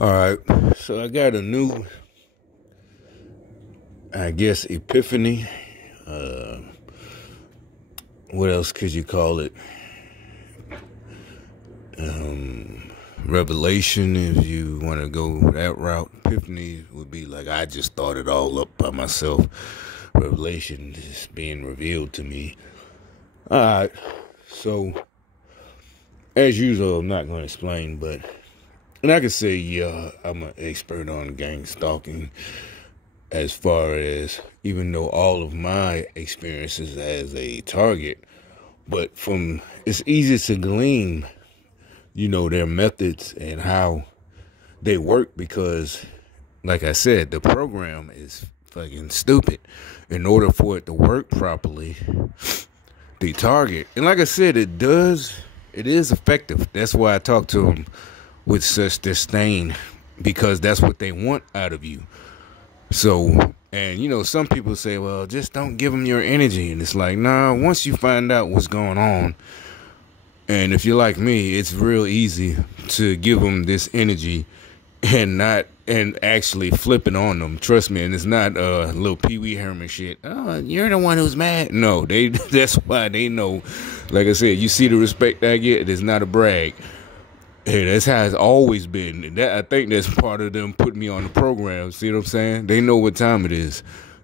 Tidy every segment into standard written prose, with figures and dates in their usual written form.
All right, so I got a new, I guess, epiphany. Uh, what else could you call it? Revelation, if you want to go that route. Epiphany would be like I just thought it all up by myself. Revelation is being revealed to me. All right, so as usual, I'm not going to explain, and I can say, yeah, I'm an expert on gang stalking. As far as, even though all of my experiences as a target, but it's easy to glean, their methods and how they work because, like I said, the program is fucking stupid. In order for it to work properly, the target, and like I said, it is effective. That's why I talk to them with such disdain, because that's what they want out of you. So, and some people say, well, just don't give them your energy. And it's like, nah, once you find out what's going on, and if you're like me, it's real easy to give them this energy and actually flipping on them. Trust me, and it's not little Pee Wee Herman shit. Oh, you're the one who's mad. No, that's why they know. Like I said, you see the respect I get, it's not a brag. Hey, that's how it's always been. I think that's part of them putting me on the program. See what I'm saying? They know what time it is.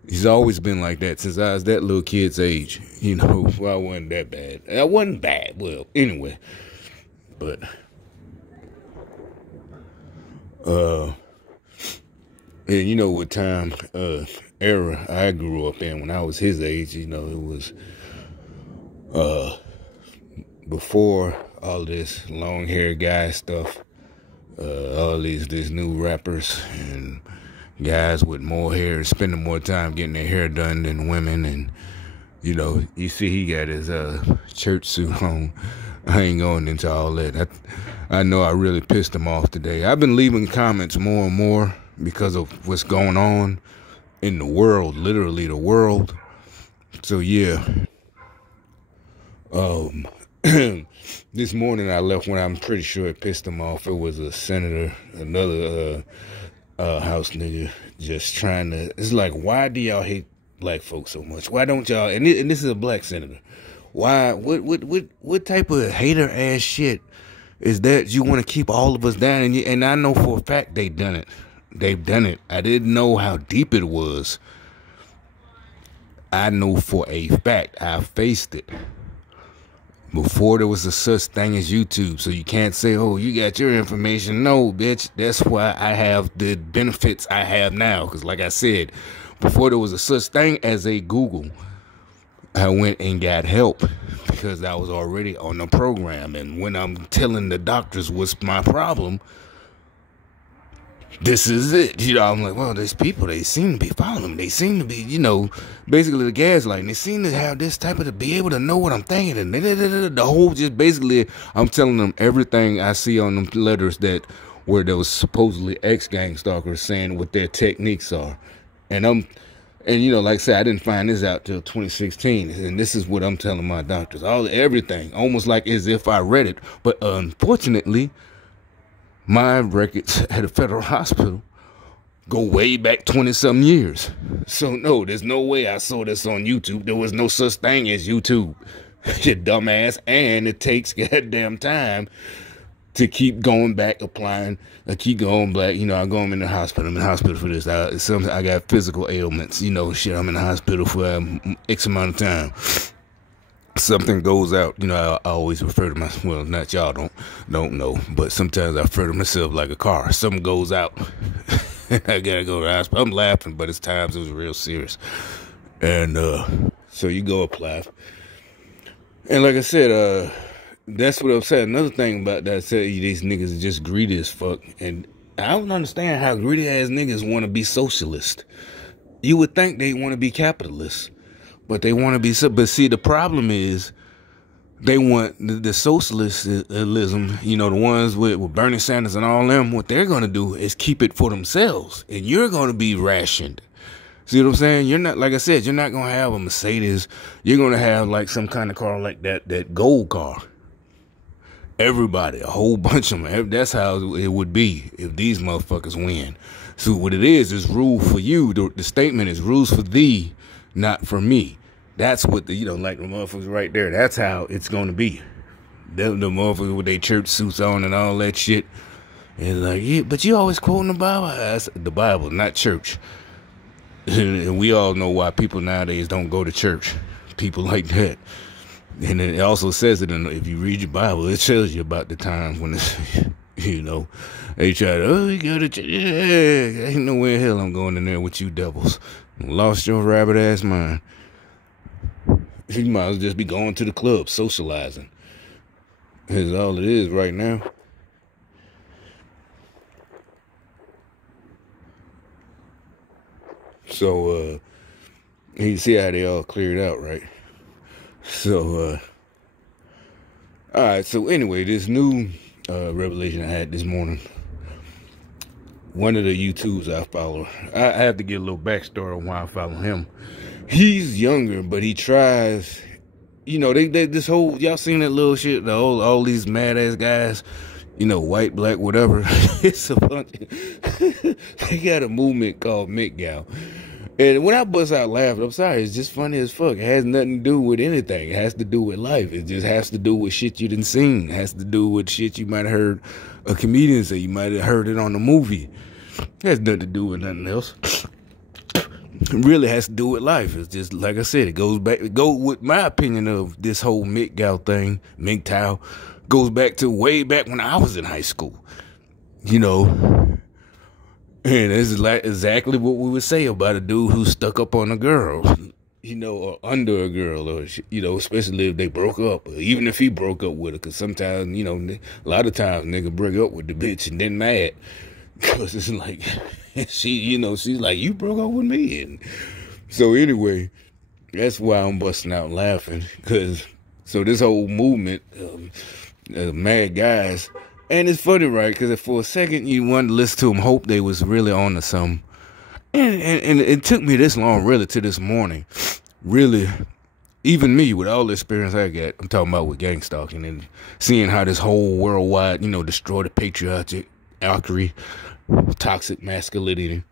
He's always been like that since I was that little kid's age. Well, I wasn't that bad. I wasn't bad. Well, anyway. But, and what time, era I grew up in when I was his age, it was, before all this long hair guy stuff, all these new rappers and guys with more hair spending more time getting their hair done than women, and you see he got his church suit on. I ain't going into all that. I know I really pissed him off today. I've been leaving comments more and more because of what's going on in the world, literally the world. So yeah. This morning I left when I'm pretty sure it pissed him off. It was a senator, another house nigga, just trying to. It's like, why do y'all hate black folks so much? Why don't y'all? And this is a black senator. Why? What type of hater ass shit is that? You want to keep all of us down? And I know for a fact they've done it. They've done it. I didn't know how deep it was. I know for a fact I faced it. Before there was a such thing as YouTube, so you can't say, oh, you got your information. No, bitch, that's why I have the benefits I have now. Because like I said, before there was a such thing as a Google, I went and got help because I was already on the program. And when I'm telling the doctors what's my problem, this is it. I'm like, well, there's people, they seem to be following me. They seem to be, basically the gaslighting. They seem to have this type of, to be able to know what I'm thinking. And the whole, just basically, I'm telling them everything I see on them letters where there was supposedly ex-gang stalkers saying what their techniques are. And like I said, I didn't find this out till 2016. And this is what I'm telling my doctors. Everything, almost like as if I read it. But unfortunately, my records at a federal hospital go way back 20-something years. So, no, there's no way I saw this on YouTube. There was no such thing as YouTube, you dumbass. And it takes goddamn time to keep going back, applying. I keep going back. I go, I'm in the hospital. I'm in the hospital for this. I got physical ailments. I'm in the hospital for X amount of time. Something goes out, I always refer to myself, well, not y'all don't know, but sometimes I refer to myself like a car. Something goes out. I gotta go to the hospital. I'm laughing, but it's times it was real serious. And so you go apply. And like I said, that's what I'm saying. Another thing about that, I said these niggas are just greedy as fuck. And I don't understand how greedy ass niggas want to be socialist. You would think they want to be capitalists. But they want to be, but see, the problem is they want the socialism, the ones with Bernie Sanders and all them, what they're going to do is keep it for themselves. And you're going to be rationed. See what I'm saying? You're not, like I said, you're not going to have a Mercedes. You're going to have like some kind of car like that gold car. Everybody, a whole bunch of them. That's how it would be if these motherfuckers win. So what it is rule for you. The statement is rules for thee, not for me. That's what like the motherfuckers right there. That's how it's going to be. The motherfuckers with their church suits on and all that shit. And like, yeah, but you always quoting the Bible. That's the Bible, not church. And we all know why people nowadays don't go to church. People like that. And it also says it if you read your Bible, it tells you about the times when it's, they try to, you go to church. Yeah, ain't no way in hell I'm going in there with you devils. Lost your rabbit ass mind. You might as well just be going to the club, socializing. That's all it is right now. So, you see how they all cleared out, right? So, alright, so anyway, this new revelation I had this morning. One of the YouTubes I follow, I have to get a little backstory on why I follow him. He's younger, but he tries, they this whole, y'all seen that little shit, all these mad ass guys, white, black, whatever. It's a bunch. They got a movement called MGTOW. And when I bust out laughing, I'm sorry, it's just funny as fuck. It has nothing to do with anything. It has to do with life. It just has to do with shit you didn't seen. It has to do with shit you might have heard a comedian say. You might have heard it on the movie. It has nothing to do with nothing else. It really has to do with life. It's just, like I said, it goes with my opinion of this whole MGTOW, goes back to way back when I was in high school. And this is like exactly what we would say about a dude who stuck up on a girl, or under a girl, or, especially if they broke up, or even if he broke up with her, because sometimes, a lot of times nigga break up with the bitch and then mad, because it's like, she's like, you broke up with me, and so anyway, that's why I'm busting out laughing, so this whole movement, mad guys. And it's funny, right? Because for a second you wanted to listen to them, hope they was really on to something. And it took me this long, really, to this morning. Really, even me, with all the experience I got, I'm talking about with gang stalking and seeing how this whole worldwide, destroy the patriarchy, toxic masculinity.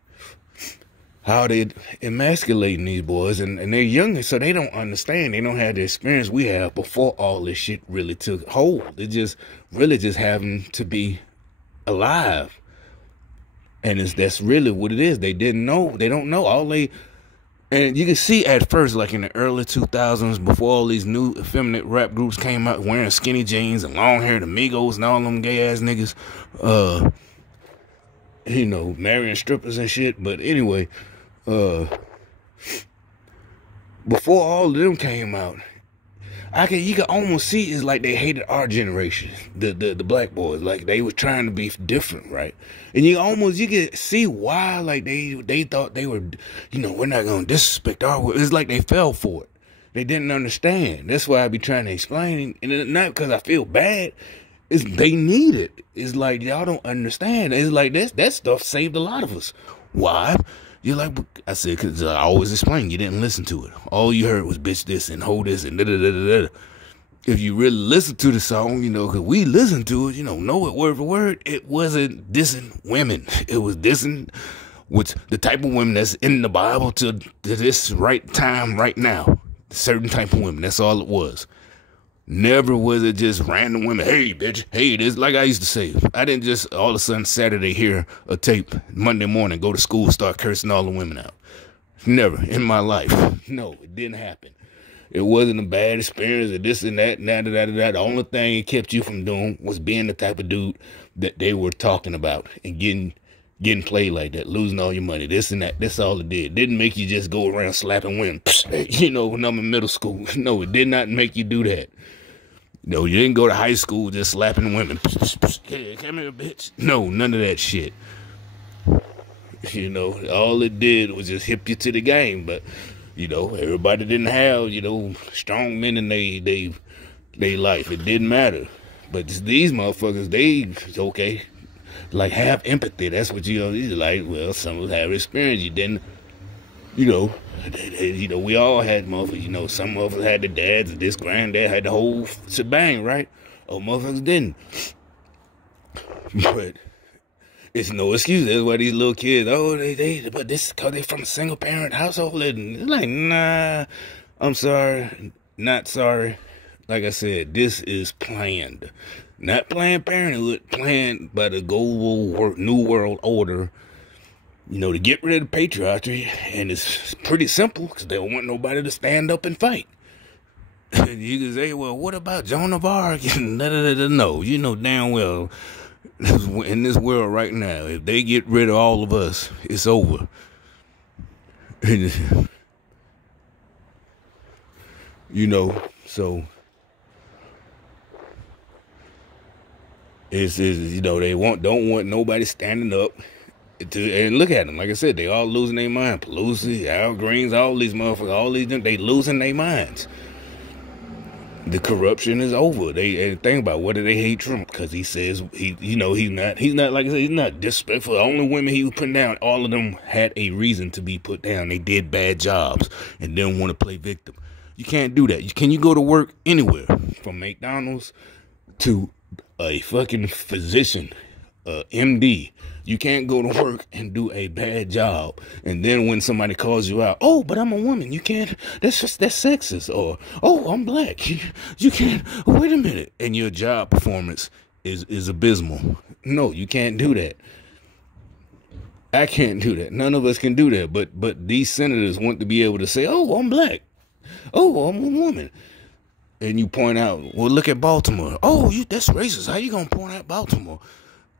How they emasculating these boys, and they're younger, so they don't understand. They don't have the experience we have before all this shit really took hold. They just really just having to be alive, and that's really what it is. They didn't know. They don't know. And you can see at first, like in the early 2000s, before all these new effeminate rap groups came out wearing skinny jeans and long hair, the Migos and all them gay ass niggas, marrying strippers and shit. But anyway, before all of them came out, you can almost see it's like they hated our generation, the black boys, like they were trying to be different, right? And you can see why, like they thought they were, we're not gonna disrespect our. It's like they fell for it. They didn't understand. That's why I be trying to explain, and not because I feel bad. It's they need it. It's like y'all don't understand. It's like that stuff saved a lot of us. Why? You're like, I said, because I always explain, you didn't listen to it. All you heard was bitch this and hold this and da-da-da-da-da. If you really listen to the song, because we listened to it, know it word for word, it wasn't dissing women. It was dissing with the type of women that's in the Bible to this right time, right now. Certain type of women, that's all it was. Never was it just random women. Hey, bitch. Hey, this, like I used to say. I didn't just all of a sudden Saturday hear a tape, Monday morning, go to school, start cursing all the women out. Never in my life. No, it didn't happen. It wasn't a bad experience or this and that, The only thing it kept you from doing was being the type of dude that they were talking about and getting played like that, losing all your money, this and that. That's all it did. It didn't make you just go around slapping women, when I'm in middle school. No, it did not make you do that. No, you didn't go to high school just slapping women. Hey, come here, bitch. No, none of that shit. All it did was just hip you to the game. But, everybody didn't have, strong men in they life. It didn't matter. But these motherfuckers, they, okay, like have empathy. That's what you're like, well, some of us have experience. You didn't, we all had motherfuckers, some of us had the dads, this granddad had the whole shebang, right? Oh, motherfuckers didn't. But it's no excuse. That's why these little kids, but this is because they from a single parent household. And it's like, nah, I'm sorry, not sorry. Like I said, this is planned. Not Planned Parenthood, planned by the global New World Order, to get rid of the patriarchy. And it's pretty simple, because they don't want nobody to stand up and fight. You can say, well, what about Joan of Arc? No, you know damn well, in this world right now, if they get rid of all of us, it's over. So it's they don't want nobody standing up and look at them. Like I said, they all losing their mind. Pelosi, Al Greens, all these motherfuckers, they losing their minds. The corruption is over. They think about whether they hate Trump because he says he's not like I said, he's not disrespectful. The only women he was putting down, all of them had a reason to be put down. They did bad jobs and didn't want to play victim. You can't do that. Can you go to work anywhere from McDonald's to a fucking physician, MD? You can't go to work and do a bad job, and then when somebody calls you out, oh, but I'm a woman, you can't, that's sexist, or, oh, I'm black, you can't, wait a minute, and your job performance is abysmal. No, you can't do that. I can't do that. None of us can do that, but these senators want to be able to say, oh, I'm black, oh, I'm a woman. And you point out, well, look at Baltimore. Oh, that's racist. How you gonna point out Baltimore?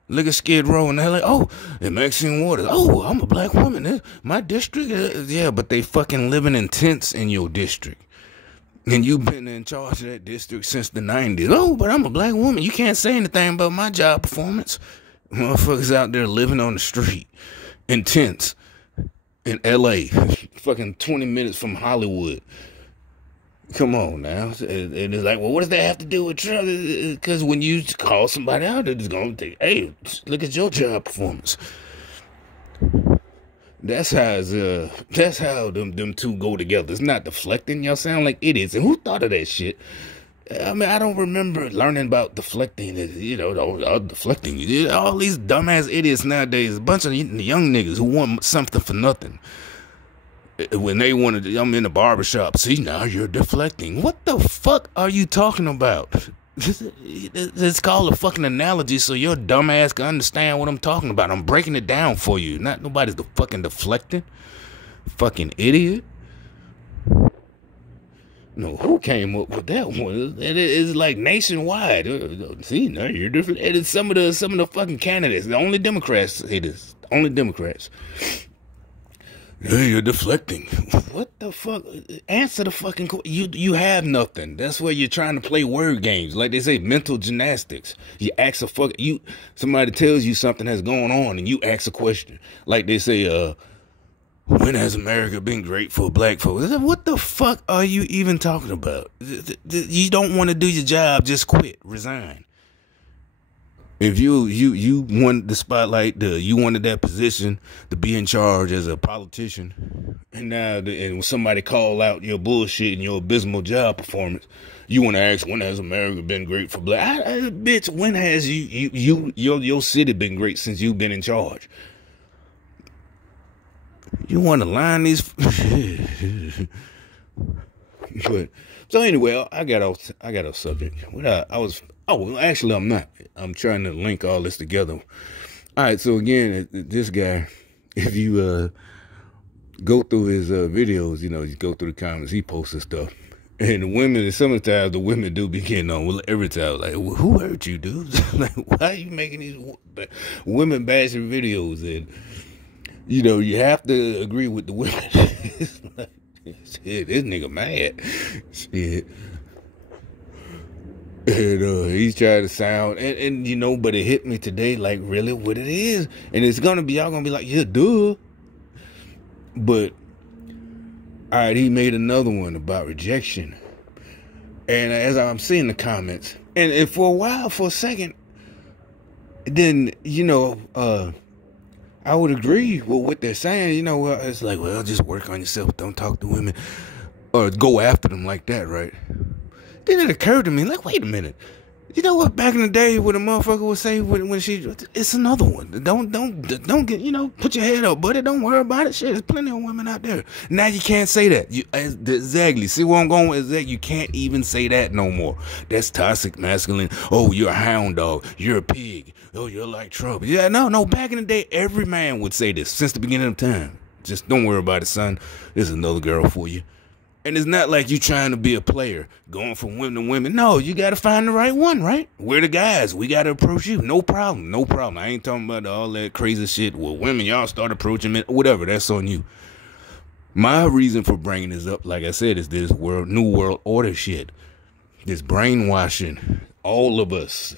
Look at Skid Row and LA. Oh, and Maxine Waters. Oh, I'm a black woman. My district. Yeah, but they fucking living in tents in your district. And you've been in charge of that district since the 90s. Oh, but I'm a black woman. You can't say anything about my job performance. Motherfuckers out there living on the street in tents in LA. Fucking 20 minutes from Hollywood. Come on now. And it's like, well, what does that have to do with Trump? Because when you call somebody out, they're just going to think, hey, look at your job performance. That's how them two go together. It's not deflecting. Y'all sound like idiots. And who thought of that shit? I mean, I don't remember learning about deflecting, deflecting. All these dumbass idiots nowadays, a bunch of young niggas who want something for nothing. When they wanted, I'm in the barbershop. See, now you're deflecting. What the fuck are you talking about? It's called a fucking analogy so your dumb ass can understand what I'm talking about. I'm breaking it down for you. Not nobody's fucking deflecting. Fucking idiot. No, who came up with that one? It is like nationwide. See, now you're different. It is some of the fucking candidates. The only Democrats. It is only Democrats. Hey, you're deflecting. What the fuck? Answer the fucking question. You have nothing. That's where you're trying to play word games. Like they say, mental gymnastics. You ask somebody tells you something that's going on and you ask a question. Like they say, when has America been great for black folks? What the fuck are you even talking about? You don't want to do your job, just quit, resign. If you wanted the spotlight, you wanted that position to be in charge as a politician, and now and when somebody call out your bullshit and your abysmal job performance, you want to ask, when has America been great for black? Bitch, when has your city been great since you've been in charge? You want to line these? But so anyway, I got off subject. Actually, I'm not. I'm trying to link all this together. All right, so again, this guy, if you go through his videos, you go through the comments, he posts and stuff. And the women, sometimes the women do be getting on every time. Like, well, who hurt you, dude? Like, why are you making these women bashing videos? And, you have to agree with the women. It's like, shit, this nigga mad. Shit. And he's trying to sound, and but it hit me today, like, really what it is. And it's gonna be, y'all gonna be like, yeah, duh. But, all right, he made another one about rejection. And as I'm seeing the comments, and for a second, then, I would agree with what they're saying. It's like, well, just work on yourself. Don't talk to women or go after them like that, right? Then it occurred to me, like, wait a minute. You know what? Back in the day, when a motherfucker would say when she, it's another one. Don't get, put your head up, buddy. Don't worry about it. Shit, there's plenty of women out there. Now you can't say that. Exactly. See where I'm going with that? You can't even say that no more. That's toxic masculine. Oh, you're a hound dog. You're a pig. Oh, you're like Trump. Yeah, no. Back in the day, every man would say this since the beginning of time. Just don't worry about it, son. There's another girl for you. And it's not like you trying to be a player, going from women to women. No, you got to find the right one, right? We're the guys. We got to approach you. No problem. I ain't talking about all that crazy shit. Well, women, y'all start approaching me. Whatever, that's on you. My reason for bringing this up, like I said, is this new world order shit. This brainwashing. All of us.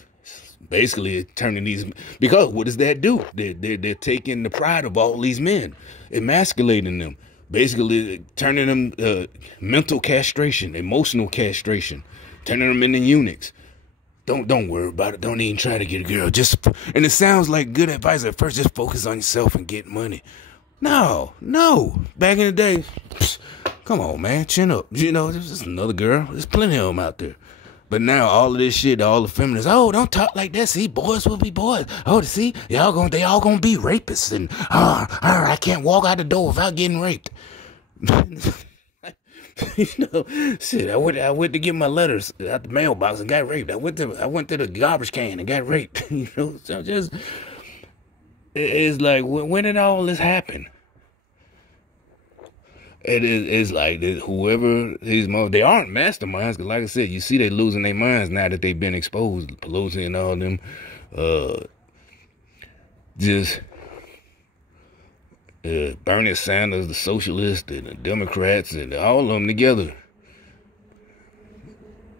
Basically turning these, because what does that do? They're taking the pride of all these men, emasculating them. Basically turning them mental castration, emotional castration, turning them into eunuchs. Don't worry about it. Don't even try to get a girl. And it sounds like good advice at first. Just focus on yourself and get money. No. Back in the day, come on, man, chin up. There's just another girl. There's plenty of them out there. But now all of this shit, all the feminists, oh, don't talk like that. See, boys will be boys. Oh, see, they all gonna be rapists, and I can't walk out the door without getting raped. Shit, I went to get my letters out the mailbox and got raped. I went to the garbage can and got raped. So just it's like, when did all this happen? It's like whoever these they aren't masterminds, because like I said, you see they losing their minds now that they've been exposed. Pelosi and all them, Bernie Sanders, the socialists, and the Democrats, and all of them together.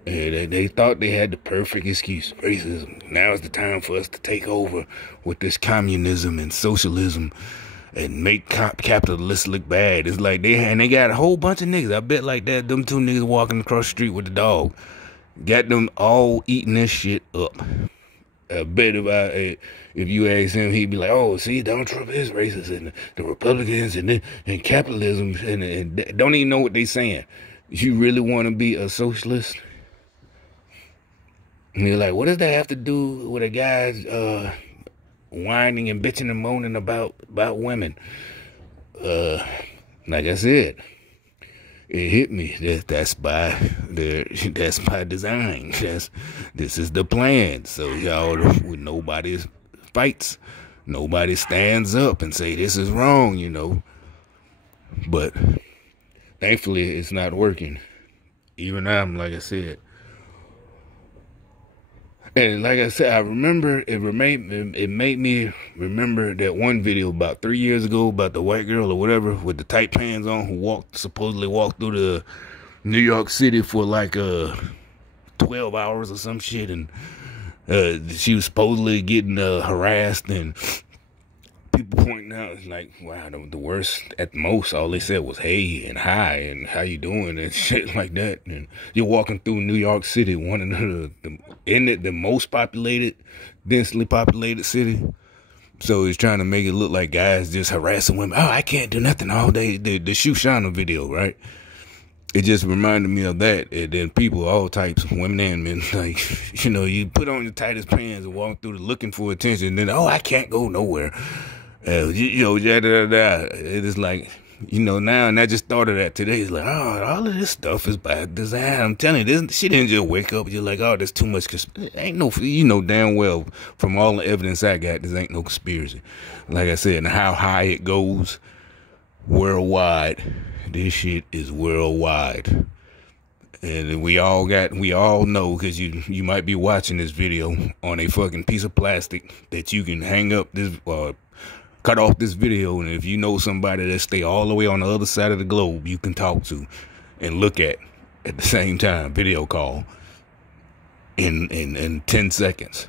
And they thought they had the perfect excuse, racism. Now is the time for us to take over with this communism and socialism and make capitalists look bad. It's like they got a whole bunch of niggas. I bet like that, them two niggas walking across the street with the dog, got them all eating this shit up. I bet if you ask him, he'd be like, oh, see, Donald Trump is racist, and the Republicans and capitalism, and don't even know what they saying. You really want to be a socialist? And you're like, what does that have to do with a guy's whining and bitching and moaning about women? Like I said, it hit me. That's by design. This is the plan. So y'all, nobody fights, nobody stands up and say this is wrong, But thankfully, it's not working. Even I'm, like I said. And like I said, I remember it made me remember that one video about 3 years ago about the white girl or whatever with the tight pants on who supposedly walked through the New York City for like 12 hours or some shit, and she was supposedly getting harassed, and people pointing out like, wow, the worst at the most, all they said was hey and hi and how you doing and shit like that. And you're walking through New York City, one of the most populated, densely populated city. So he's trying to make it look like guys just harassing women. Oh, I can't do nothing all day. The Shoeshana video, right? It just reminded me of that. And then people, all types, women and men, like, you put on your tightest pants and walk through looking for attention. And then, oh, I can't go nowhere. It is like, now, and I just thought of that today. It's like, oh, all of this stuff is by design. I'm telling you, she didn't just wake up. You're like, oh, there's too much. Ain't no, damn well from all the evidence I got, this ain't no conspiracy. Like I said, and how high it goes worldwide. This shit is worldwide. And we all know, because you might be watching this video on a fucking piece of plastic that you can hang up this, cut off this video, and if you know somebody that stay all the way on the other side of the globe, you can talk to and look at the same time, video call in 10 seconds.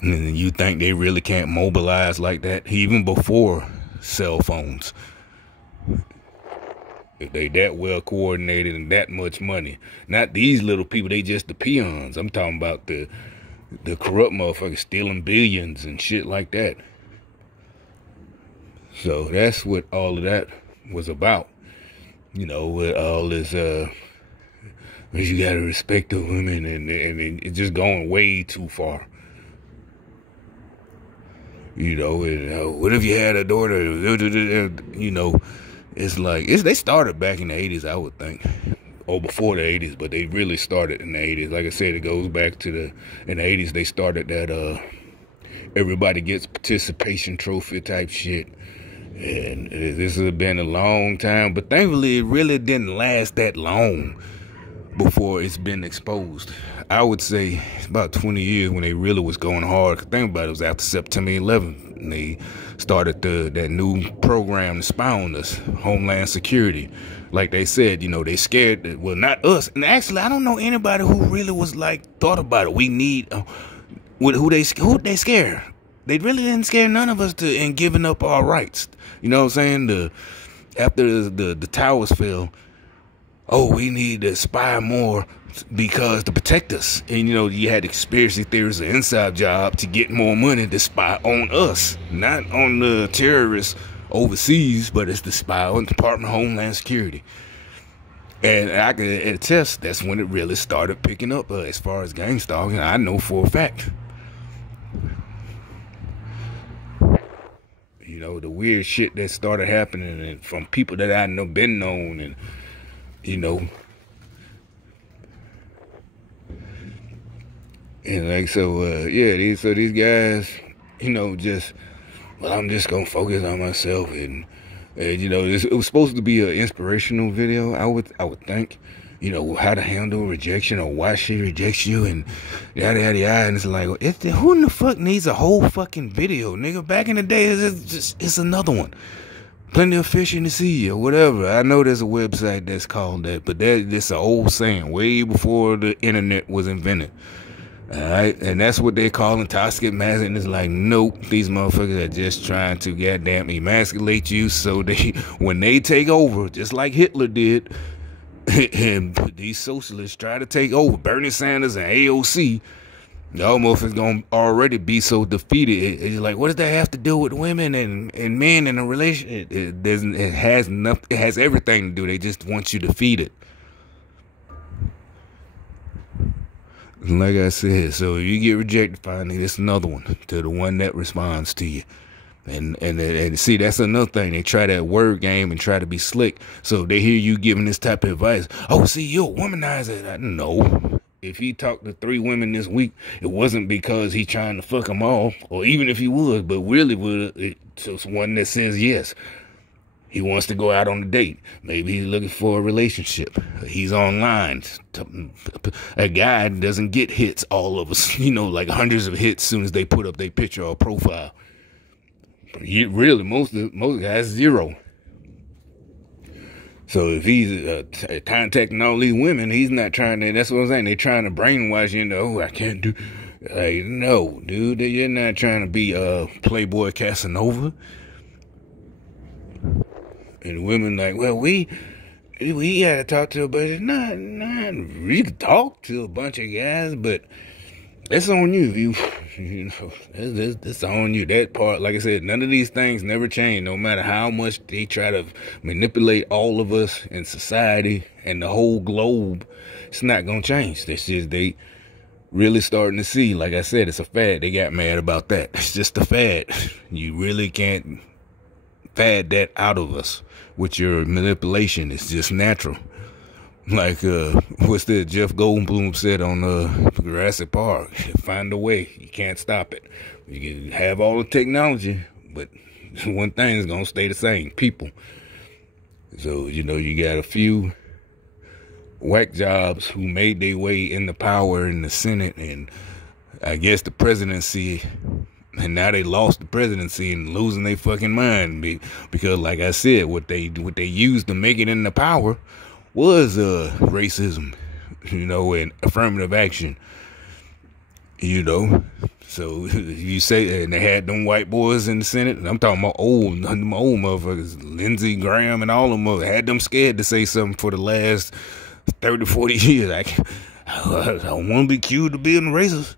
And you think they really can't mobilize like that, even before cell phones? If they that well coordinated and that much money. Not these little people, they just the peons. I'm talking about the corrupt motherfuckers stealing billions and shit like that. So that's what all of that was about. With all this But you gotta respect the women, and it's just going way too far. You know, and, what if you had a daughter? You know, it's like they started back in the 80s, I would think, or before the 80s, but they really started in the 80s. Like I said, it goes back to in the 80s they started that everybody gets participation trophy type shit. And this has been a long time, but thankfully it really didn't last that long before it's been exposed. I would say it's about 20 years when they really was going hard. Think about it, it was after September 11th, and they started that new program to spy on us, Homeland Security. Like they said, you know, they scared, well, not us. And actually, I don't know anybody who really was like, thought about it. We need, who they scare. They really didn't scare none of us in giving up our rights. You know what I'm saying? After the towers fell, oh, we need to spy more because to protect us. And, you know, you had conspiracy theories, an inside job to get more money to spy on us, not on the terrorists overseas, but it's the spy on the Department of Homeland Security. And I can attest that's when it really started picking up as far as gang stalking. I know for a fact. You know, the weird shit that started happening and from people that I know been known, and you know, and like so yeah, these guys, you know, just, well, I'm just gonna focus on myself, and you know, it was supposed to be an inspirational video, I would think, you know, how to handle rejection or why she rejects you and yada yada yada. And it's like, who in the fuck needs a whole fucking video, nigga? Back in the day, it's another one. Plenty of fish in the sea or whatever. I know there's a website that's called that, but that's an old saying way before the internet was invented. All right, and that's what they call toxic masculinity. And it's like, nope, these motherfuckers are just trying to goddamn emasculate you, so when they take over, just like Hitler did. And these socialists try to take over, Bernie Sanders and AOC, the almost is going to already be so defeated. It's like, what does that have to do with women and men in a relationship? It has nothing. It has everything to do. They just want you defeated. Like I said, so if you get rejected finally, it's another one to the one that responds to you. And see, that's another thing. They try that word game and try to be slick. So they hear you giving this type of advice. Oh, see, you're a womanizer. No. If he talked to 3 women this week, it wasn't because he trying to fuck them all, or even if he would, but really it's one that says yes. He wants to go out on a date. Maybe he's looking for a relationship. He's online. A guy doesn't get hits, all of us, you know, like hundreds of hits as soon as they put up their picture or profile. Really, most guys, 0. So if he's contacting all these women, he's not trying to, that's what I'm saying, they're trying to brainwash you into, oh, I can't do, like, no, dude, you're not trying to be Playboy Casanova. And women like, well, we gotta talk to a bunch of, not, we can talk to a bunch of guys, but that's on you. You know, that's on you. That part, like I said, none of these things never change. No matter how much they try to manipulate all of us in society and the whole globe, it's not gonna change. That's just they really starting to see. Like I said, it's a fad. They got mad about that. It's just a fad. You really can't fad that out of us with your manipulation. It's just natural. Like, what's that Jeff Goldblum said on Jurassic Park? Find a way. You can't stop it. You can have all the technology, but one thing is going to stay the same. People. So, you know, you got a few whack jobs who made their way into power in the Senate and I guess the presidency, and now they lost the presidency and losing their fucking mind because, like I said, what they used to make it into power was racism, you know, and affirmative action, you know. So you say, and they had them white boys in the Senate, and I'm talking about old motherfuckers, Lindsey Graham and all of them, had them scared to say something for the last 30, 40 years. I don't want to be accused of being racist.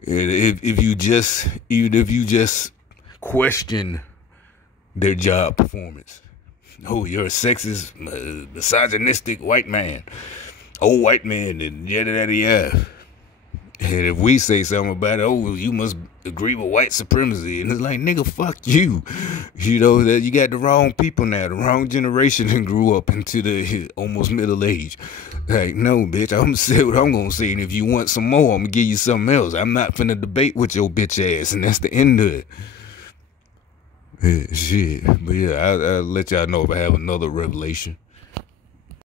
If you just question their job performance. Oh, you're a sexist, misogynistic white man. old white man and yada. And if we say something about it, oh, you must agree with white supremacy. And it's like, nigga, fuck you. You know, that you got the wrong people now, the wrong generation and grew up into the almost middle age. Like, no, bitch, I'm gonna say what I'm gonna say. And if you want some more, I'm gonna give you something else. I'm not finna debate with your bitch ass. And that's the end of it. Yeah, shit. But yeah, I'll let y'all know if I have another revelation.